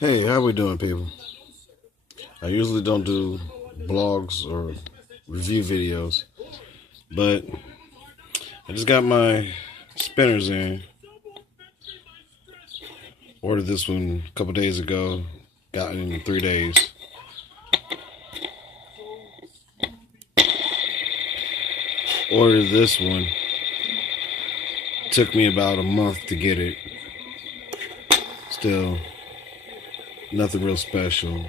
Hey, how we doing, people? I usually don't do blogs or review videos, but I just got my spinners in. Ordered this one a couple days ago, got it in 3 days. Ordered this one, took me about a month to get it. Still, nothing real special.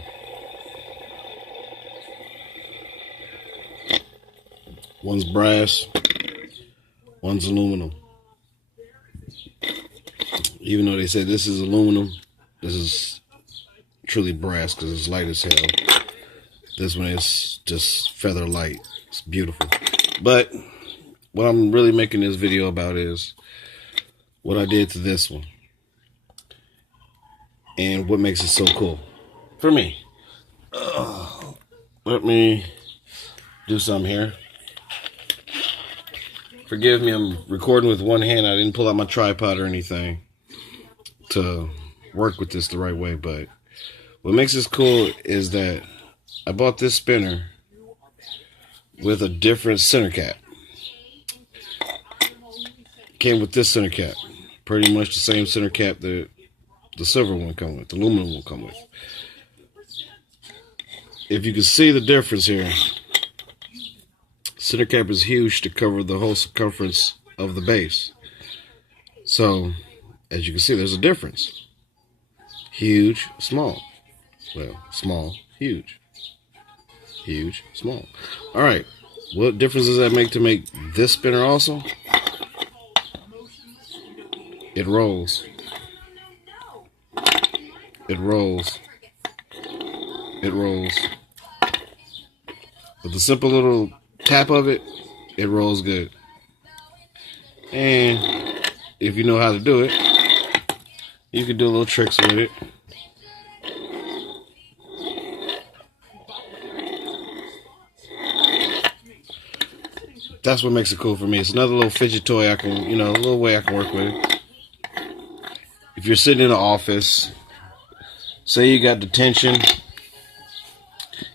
One's brass, one's aluminum. Even though they said this is aluminum, this is truly brass because it's light as hell. This one is just feather light. It's beautiful. But what I'm really making this video about is what I did to this one and what makes it so cool for me. Let me do something here. Forgive me, I'm recording with one hand. I didn't pull out my tripod or anything to work with this the right way, but what makes this cool is that I bought this spinner with a different center cap. Came with this center cap. Pretty much the same center cap that the silver one come with, the aluminum one come with. If you can see the difference here, center cap is huge to cover the whole circumference of the base. So, as you can see, there's a difference. Huge, small. Well, small, huge. Huge, small. Alright, what difference does that make to make this spinner also? It rolls. It rolls. It rolls. With the simple little tap of it, it rolls good. And if you know how to do it, you can do little tricks with it. That's what makes it cool for me. It's another little fidget toy I can, a little way I can work with it. If you're sitting in an office, say you got detention,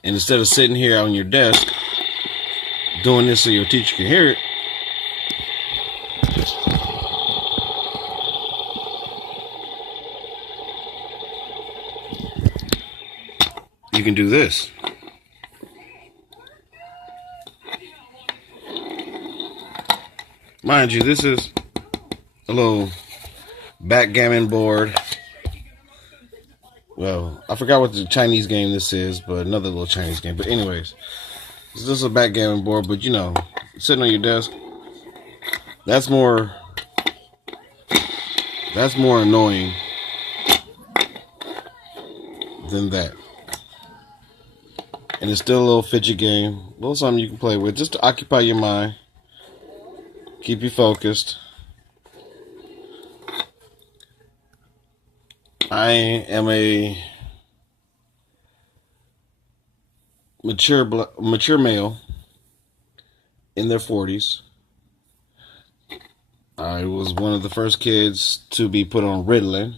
and instead of sitting here on your desk, doing this so your teacher can hear it, you can do this. Mind you, this is a little backgammon board. Well, I forgot what the Chinese game this is, but another little Chinese game. But anyways, this is a backgammon board, but sitting on your desk, that's more annoying than that. And it's still a little fidget game, a little something you can play with just to occupy your mind, keep you focused. I am a mature male in their 40s. I was one of the first kids to be put on Ritalin.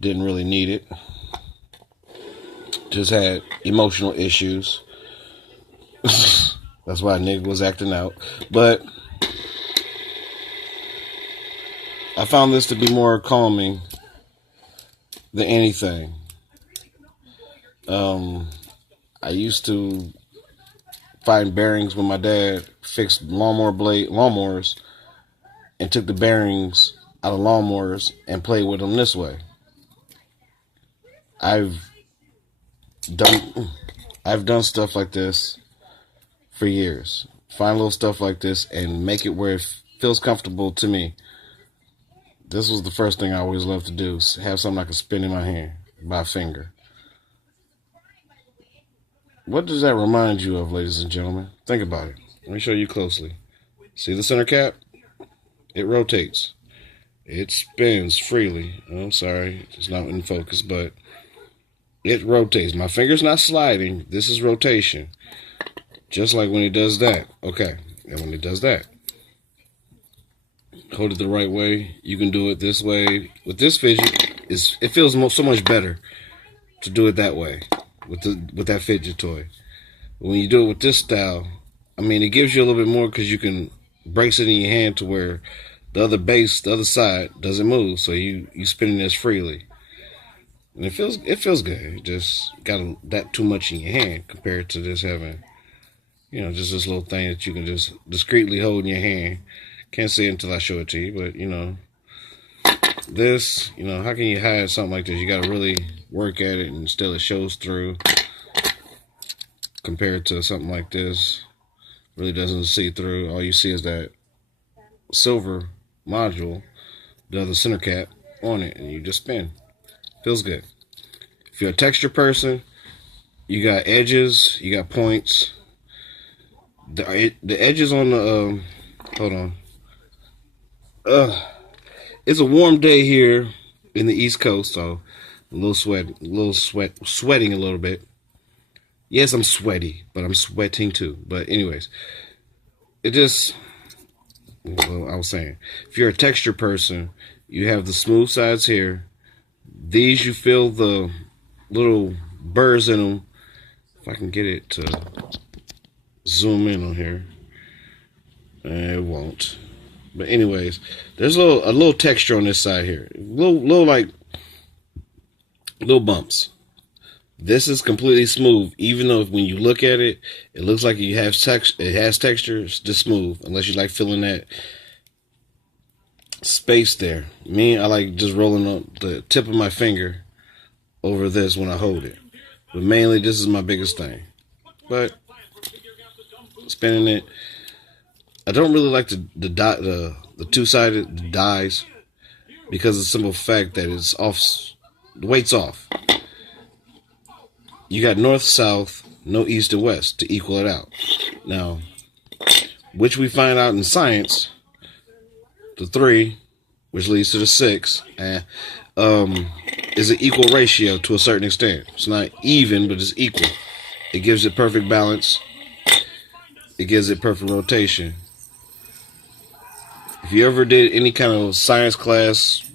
Didn't really need it. Just had emotional issues. That's why nigga was acting out. But I found this to be more calming than anything. I used to find bearings when my dad fixed lawnmowers and took the bearings out of lawnmowers and played with them this way. I've done stuff like this for years. Find little stuff like this and make it where it feels comfortable to me. This was the first thing I always loved to do, have something I could spin in my hand, by finger. What does that remind you of, ladies and gentlemen? Think about it. Let me show you closely. See the center cap? It rotates. It spins freely. Oh, I'm sorry, it's not in focus, but it rotates. My finger's not sliding. This is rotation. Just like when it does that. Okay, and when it does that. Hold it the right way. You can do it this way with this fidget. it feels so much better to do it that way with that fidget toy. When you do it with this style, I mean, it gives you a little bit more because you can brace it in your hand to where the other base, the other side, doesn't move. So you spinning this freely, and it feels good. It just got that too much in your hand compared to just having, just this little thing that you can just discreetly hold in your hand. Can't see it until I show it to you, but this, how can you hide something like this? You got to really work at it, and still it shows through. Compared to something like this, really doesn't see through. All you see is that silver module, the other center cap on it, and you just spin. Feels good. If you're a texture person, you got edges, you got points. The edges on the hold on. It's a warm day here in the East Coast, so sweating a little bit. Yes, I'm sweaty, but I'm sweating too. But anyways, I was saying, if you're a texture person, you have the smooth sides here. These, you feel the little burrs in them. If I can get it to zoom in on here, it won't. But anyways, there's a little texture on this side here. Little bumps. This is completely smooth, even though when you look at it, it looks like it has texture. It's just smooth, unless you like feeling that space there. Me, I like just rolling up the tip of my finger over this when I hold it. But mainly, this is my biggest thing. But spinning it, I don't really like the two-sided dies because of the simple fact that it's off. The weight's off. You got north, south, no east or west to equal it out. Now, which we find out in science, the 3, which leads to the 6, is an equal ratio to a certain extent. It's not even, but it's equal. It gives it perfect balance. It gives it perfect rotation. If you ever did any kind of science class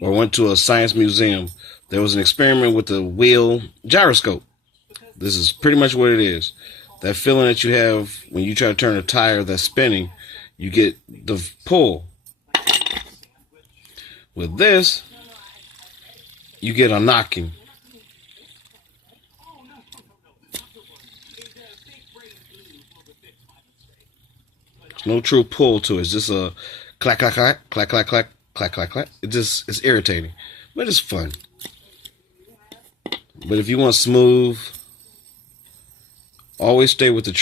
or went to a science museum, there was an experiment with the wheel gyroscope. This is pretty much what it is. That feeling that you have when you try to turn a tire that's spinning, you get the pull. With this, you get a knocking. There's no true pull to it. It's just a clack, clack, clack, clack, clack, clack, clack, clack, clack. It's irritating, but it's fun. But if you want smooth, always stay with the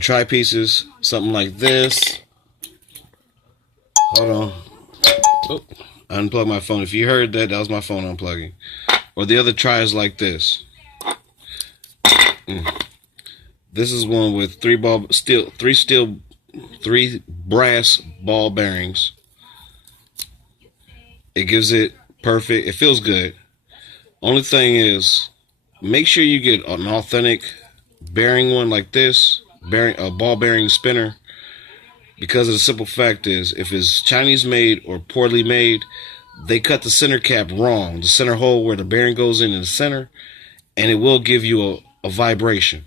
tri pieces, something like this. Hold on. Oh, I unplugged my phone. If you heard that, that was my phone unplugging. Or the other tri is like this. This is one with 3 brass ball bearings. It gives it perfect. It feels good. Only thing is, make sure you get an authentic bearing one like this, a ball bearing spinner, because of the simple fact is, if it's Chinese made or poorly made, they cut the center cap wrong, the center hole where the bearing goes in the center, and it will give you a vibration.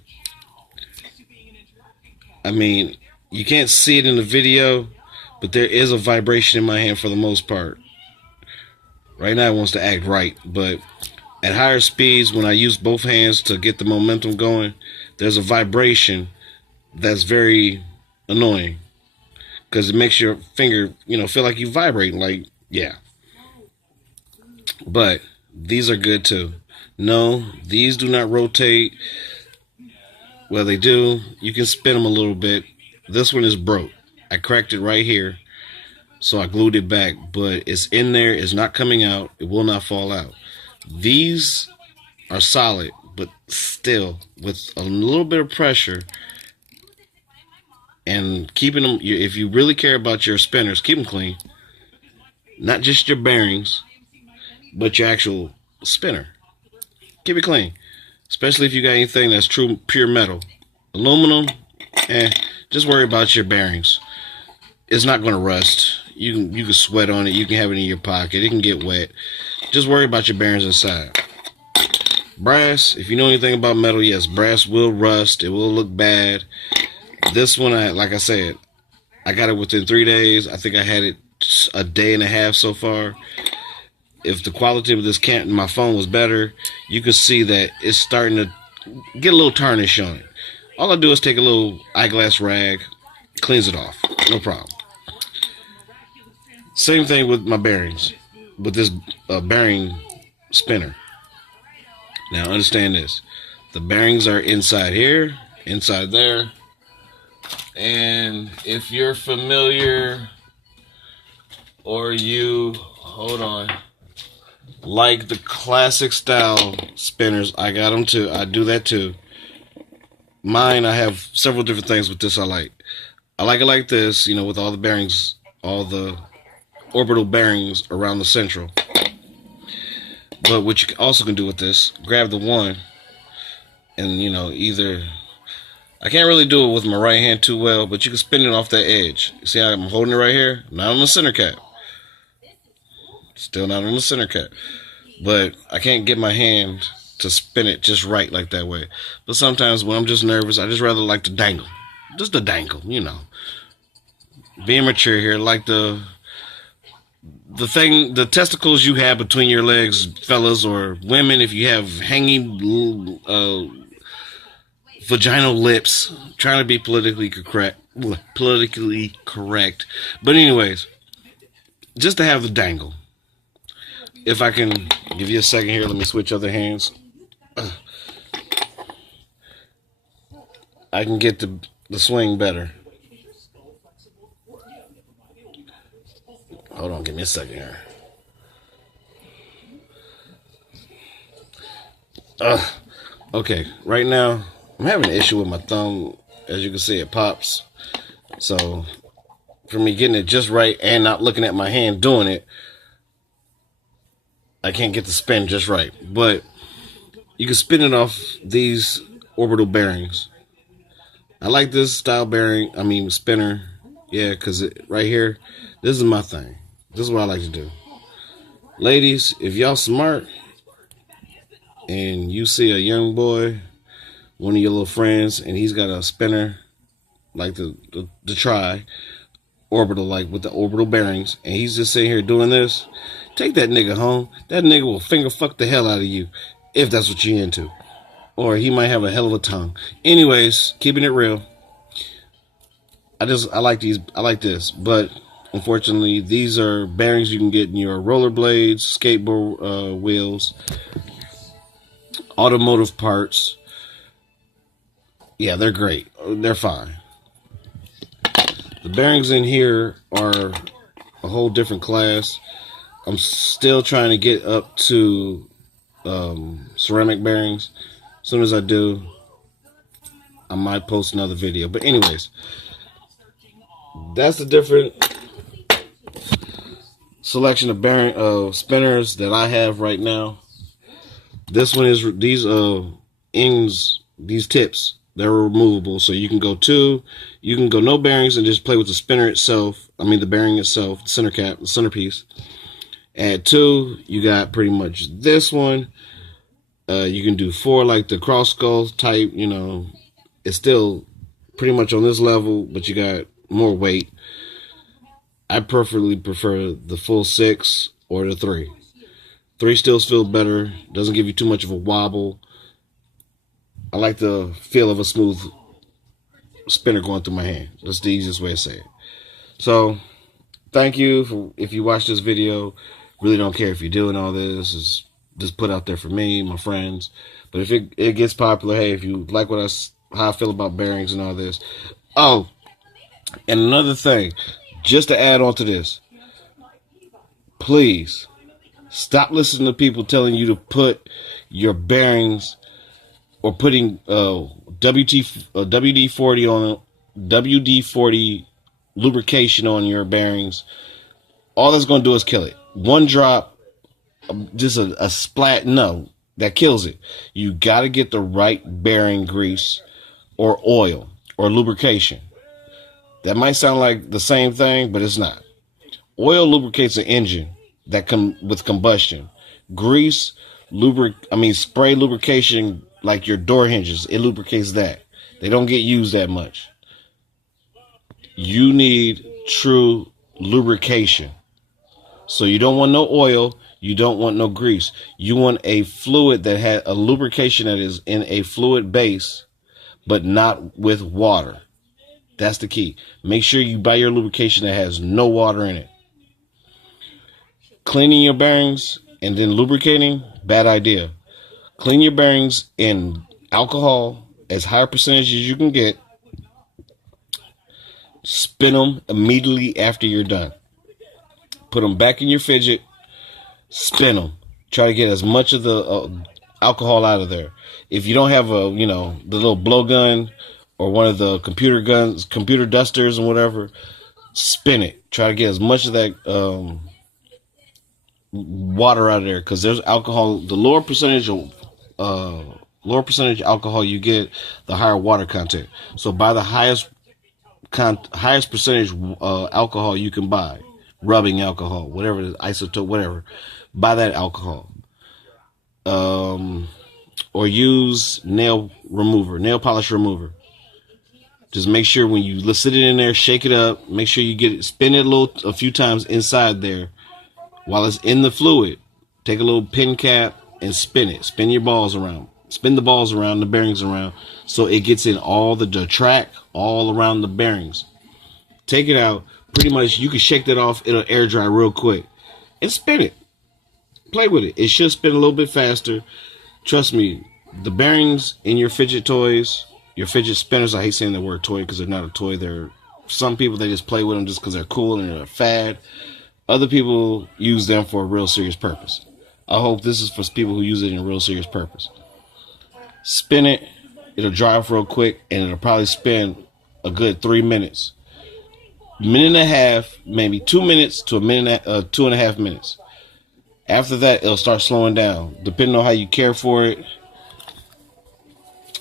I mean, you can't see it in the video, but there is a vibration in my hand for the most part. Right now it wants to act right, but at higher speeds, when I use both hands to get the momentum going, there's a vibration that's very annoying because it makes your finger, feel like you vibrate. Like, yeah. But these are good too. No, these do not rotate. Well, they do. You can spin them a little bit. This one is broke. I cracked it right here. So I glued it back, but it's in there. It's not coming out. It will not fall out. These are solid, but still with a little bit of pressure and keeping them. If you really care about your spinners, keep them clean. Not just your bearings, but your actual spinner. Keep it clean, especially if you got anything that's true pure metal, aluminum. Just worry about your bearings. It's not going to rust. You can sweat on it. You can have it in your pocket. It can get wet. Just worry about your bearings inside. Brass, if you know anything about metal, yes, brass will rust. It will look bad. This one, like I said, I got it within 3 days. I think I had it a day and a half so far. If the quality of this my phone was better, you can see that it's starting to get a little tarnish on it. All I do is take a little eyeglass rag, cleans it off, no problem. Same thing with my bearings, with this bearing spinner. Now understand this, the bearings are inside here, inside there, and if you're familiar or you, hold on, like the classic style spinners, I got them too, I do that too. Mine, I have several different things with this I like. I like it like this, you know, with all the bearings, all the orbital bearings around the central. But what you also can do with this, grab the one and, you know, either, I can't really do it with my right hand too well, but you can spin it off that edge. You see how I'm holding it right here? Not on the center cap. Still not on the center cap. But I can't get my hand to spin it just right like that way. But sometimes when I'm just nervous, I just rather like to dangle. Just a dangle, you know. Being mature here, like the testicles you have between your legs, fellas or women, if you have hanging vaginal lips, trying to be politically correct. But anyways, just to have the dangle. If I can give you a second here, let me switch other hands. I can get the swing better. Hold on, give me a second here. Okay, right now I'm having an issue with my thumb. As you can see, it pops. So for me getting it just right and not looking at my hand doing it, I can't get the spin just right. But you can spin it off these orbital bearings. I like this style bearing, spinner. Yeah, because right here, this is my thing. This is what I like to do. Ladies, if y'all smart and you see a young boy, one of your little friends, and he's got a spinner like the Tri orbital, like with the orbital bearings, and he's just sitting here doing this, take that nigga home. That nigga will finger fuck the hell out of you if that's what you're into. Or he might have a hell of a tongue. Anyways, keeping it real. I like this, but unfortunately, these are bearings you can get in your rollerblades, skateboard wheels, automotive parts. Yeah, they're great. They're fine. The bearings in here are a whole different class. I'm still trying to get up to ceramic bearings. As soon as I do, I might post another video. But anyways, that's the different selection of spinners that I have right now. This one is these tips, they're removable, so you can go no bearings and just play with the spinner itself. The bearing itself, the center cap, the centerpiece. Add 2, you got pretty much this one. You can do 4 like the cross skull type, you know. It's still pretty much on this level, but you got more weight. I preferably prefer the full 6 or the 3. 3 still feels better, doesn't give you too much of a wobble. I like the feel of a smooth spinner going through my hand. That's the easiest way to say it. So, thank you if you watch this video. Really don't care if you're doing all this. It's just put out there for me, my friends. But if it gets popular, hey, if you like how I feel about bearings and all this. Oh, and another thing, just to add on to this, please stop listening to people telling you to put your bearings or putting WD-40 lubrication on your bearings. All that's going to do is kill it. One drop, just a splat, no, that kills it. You got to get the right bearing grease or oil or lubrication. That might sound like the same thing, but it's not. Oil lubricates an engine that come with combustion. Grease, spray lubrication like your door hinges. It lubricates that. They don't get used that much. You need true lubrication. So you don't want no oil. You don't want no grease. You want a fluid that has a lubrication that is in a fluid base, but not with water. That's the key. Make sure you buy your lubrication that has no water in it. Cleaning your bearings and then lubricating, bad idea. Clean your bearings in alcohol, as high a percentage as you can get. Spin them immediately after you're done. Put them back in your fidget. Spin them. Try to get as much of the alcohol out of there. If you don't have the little blowgun or one of the computer dusters and whatever, spin it. Try to get as much of that water out of there, because there's alcohol. The lower percentage alcohol you get, the higher water content. So buy the highest percentage alcohol you can buy, rubbing alcohol, whatever it is, isotope, whatever. Buy that alcohol, or use nail polish remover. Just make sure when you sit it in there, shake it up. Make sure you spin it a few times inside there. While it's in the fluid, take a little pin cap and spin it. Spin your balls around. Spin the balls around, the bearings around, so it gets in all the track all around the bearings. Take it out. Pretty much, you can shake that off. It'll air dry real quick. And spin it. Play with it. It should spin a little bit faster. Trust me, the bearings in your fidget toys, your fidget spinners, I hate saying the word toy because they're not a toy. Some people, they just play with them just because they're cool and they're a fad. Other people use them for a real serious purpose. I hope this is for people who use it in a real serious purpose. Spin it. It'll dry off real quick, and it'll probably spin a good 3 minutes. Minute and a half, maybe 2 minutes to 2.5 minutes. After that, it'll start slowing down, depending on how you care for it.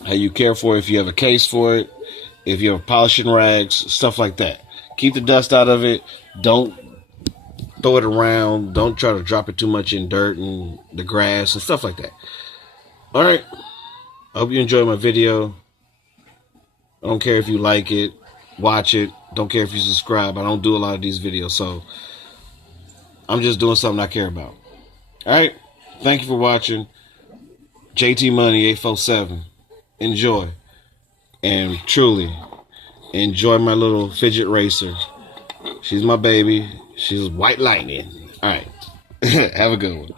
If you have a case for it, if you have polishing rags, stuff like that. Keep the dust out of it. Don't throw it around. Don't try to drop it too much in dirt and the grass and stuff like that. All right. I hope you enjoyed my video. I don't care if you like it, watch it. Don't care if you subscribe. I don't do a lot of these videos, so I'm just doing something I care about. All right. Thank you for watching. JT Money 847. Enjoy. And truly, enjoy my little fidget racer. She's my baby. She's white lightning. All right. Have a good one.